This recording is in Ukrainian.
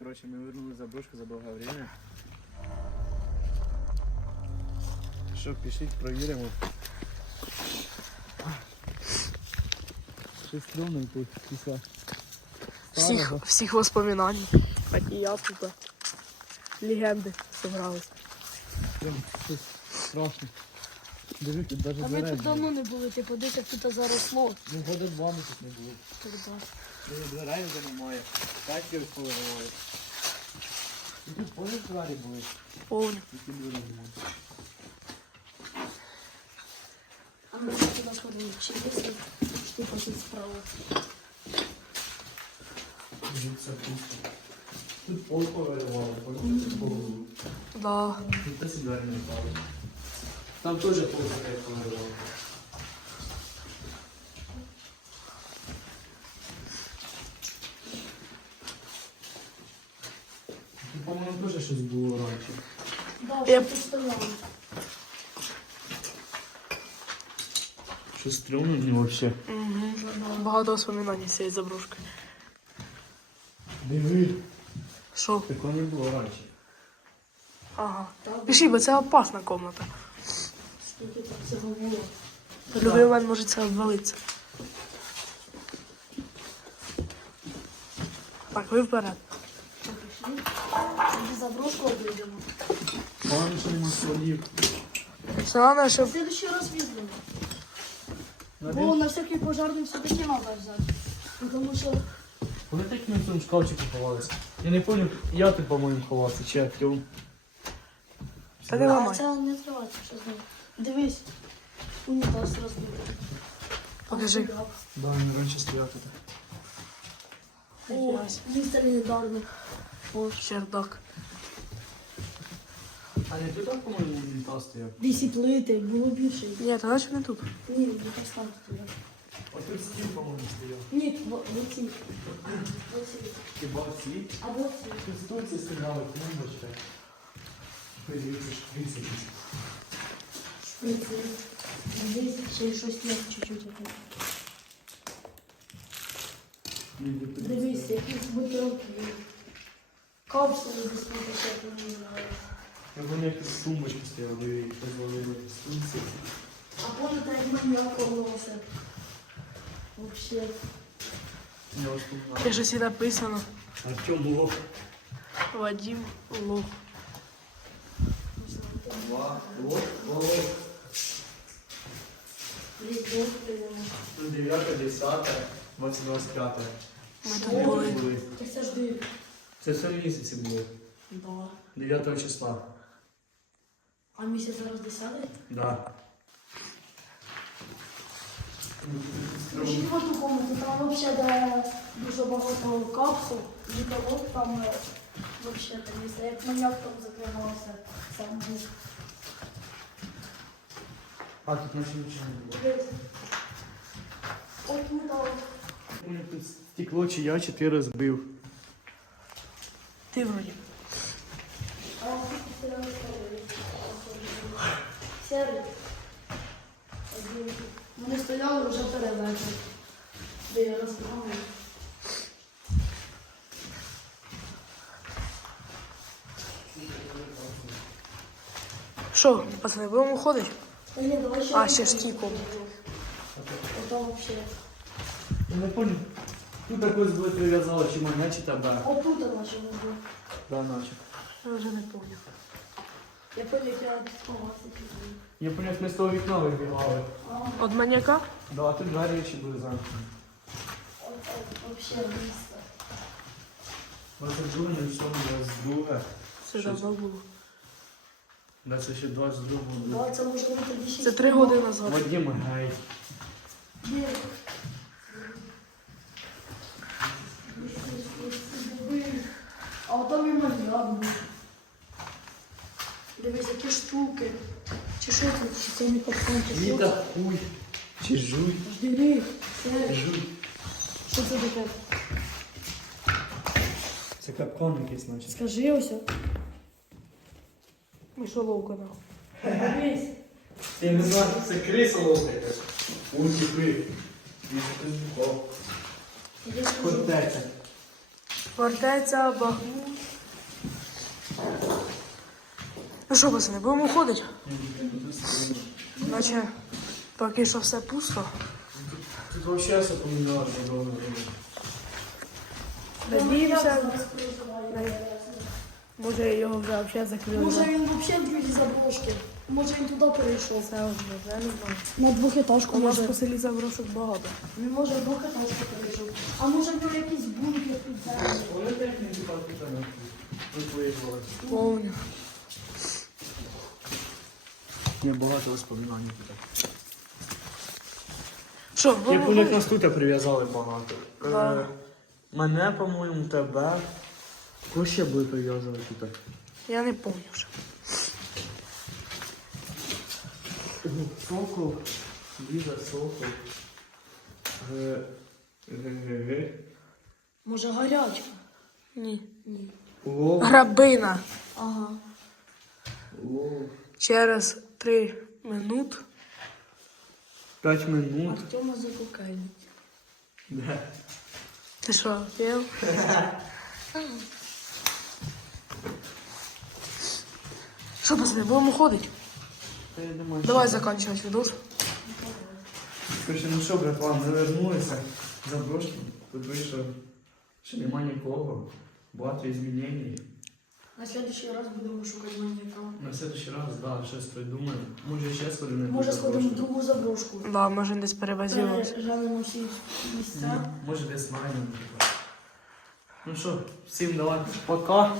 Короче, мы вернули заброшку за долгое время. Що, пишіть, провіримо. Щось стрьомне тут після Всіх, всіх воспоминаний. Так і я тут. Легенди зібрались. Прям щось страшне. Диви, тут навіть А ми тут давно не були, ти подивись, як тут заросло. Ну, года два ми тут не було. Ну, Дверей вже немає. Катки ось. І тут поза двері були. Повні. Які люди немає. А ми туди ходили, чи десь тут справа. Тут все пусто. Тут пол повиривали, потім тут пол. Да. Тут теж двері не впали. Там теж повиривали. Тут, по-моєму, теж щось було раніше. Да, Я- що тут стояло. Щось стрьомне в нього. Угу. Багато воспоминань з цією заброшкою. Диви. Що? Такого не було раніше. Ага. Пиши, бо це опасна комната. Скільки тут всього було. Будь-який момент може це обвалитися. Так, ви вперед. Пішли? Заброшку обійдемо. Погано, що нема головне, В следующий раз візьмемо. Бо на всякий пожарний все-таки треба взяти. Ну, Тому що Вони так ми в цьому шкафчику ховалися. Я не пам'ятаю, я ти, по-моєму, ховався, чи Артем. Та не А, ламай. це не тривається, що з ним. Дивись, унітаз розбитий. Покажи. Да, він раніше стояв тут. О, містер легендарний. О, чердак. А не ти так, по-моєму, унітаз стояв? 10 литрів, було більше. Ні, та не тут. Ні, він так сам стояв. А тут стіл, по-моєму, стояв. Ні, в оці. В оці. Хіба в цій? Або в цій. Тут стоїть, стояла книжечка. Подивіться, що 30. Здесь через 6 лет чуть-чуть опять. Дивись, якісь бутилки. Капсули десь не почати не знаю. Я вони якісь сумочки стояли, і позвонили на сумці. А потім так мені околося. Вообще. Я ось ж всегда писано. Артем Лох. Вадим Лох. Два. Лох. Лох. Везде придумав. Тут 9, 10, 25. Ми були. Так це ж. Це все в місяці було. Да. 9 числа. А місяць зараз 10? Да. Ще в ту комнату, там де дуже багато капсул, літовок там е, вообще там як маньяк там закривався, сам був. А, тут наче нічого не було. От там. У мене тут стекло чи я, чи ти розбив. Ти вроді. Один. Вони стояли вже перевезли. Де я розказав. Що, пацани, будемо ходити? А, ще ж вообще. Я не понял. Тут якось були прив'язали, чи мене, чи тебе. Отут наче не було. Да, наче. Я вже не пам'ятаю. Я понял, я сховався. Я поняв, ми з того вікна вибігали. От маньяка? Да, а тут двері ще були замкнені. от, от, вообще місце. 22, 07, 22. Це давно було. Да, це ще 22 було. Да, це може бути ще. Це три години назад. Вадим. Ні. А там і маньяк був. Дивись, які штуки. Чи що це? Чи це мікрофон, чи що? Ніта хуй. Чи жуй. Диви, це Жуй. що це таке? Це капкан якийсь, наче. Скажи ось. Мишоловка нахуй. Дивись. Я не знаю, це криса ловка якась. Ульки при. Іди сюди. Фортеця. Фортеця, Бахмут. Ну що, пацани, будемо уходити? Наче поки що все пусто. Тут вообще все поменялось за довго. Надіємося може його вже взагалі закрили. Може він взагалі другі заброшки. Може він туди перейшов. Це вже, я не знаю. На двохетажку У нас може. по селі заброшок багато. Він може в двохетажку перейшов. А може в нього якийсь бункер тут землі. Вони техніки там питання. Тут виїхали. Повні. Є багато тут. Що, Як будемо вони нас тут прив'язали багато. Да. Е, Мене, по-моєму, тебе. Кого ще були прив'язувати тут? Я не пам'ятаю вже. Сокол. Ліза Сокол. Г. Г. Г. Г. Може гарячка. Ні. Ні. Лов. Ага. Лов. Через три минут. П'ять минут. Артема закокайник. Де? Ти що, пів? Що, пацани, будемо ходити? Та я думаю, Давай що- закінчувати відос. Короче, ну що, братва, ми вернулися. Заброшки. Тут вийшло, що нема нікого. Багато змінень. На следующий раз будемо шукати маньяка. На следующий раз, да, щось придумаємо. Може ще сходимо. на Може сходимо в другу заброшку. Да, може десь перебазіруватися. Пережали всі місця. Може десь знайдемо. Ну що, всім давайте пока.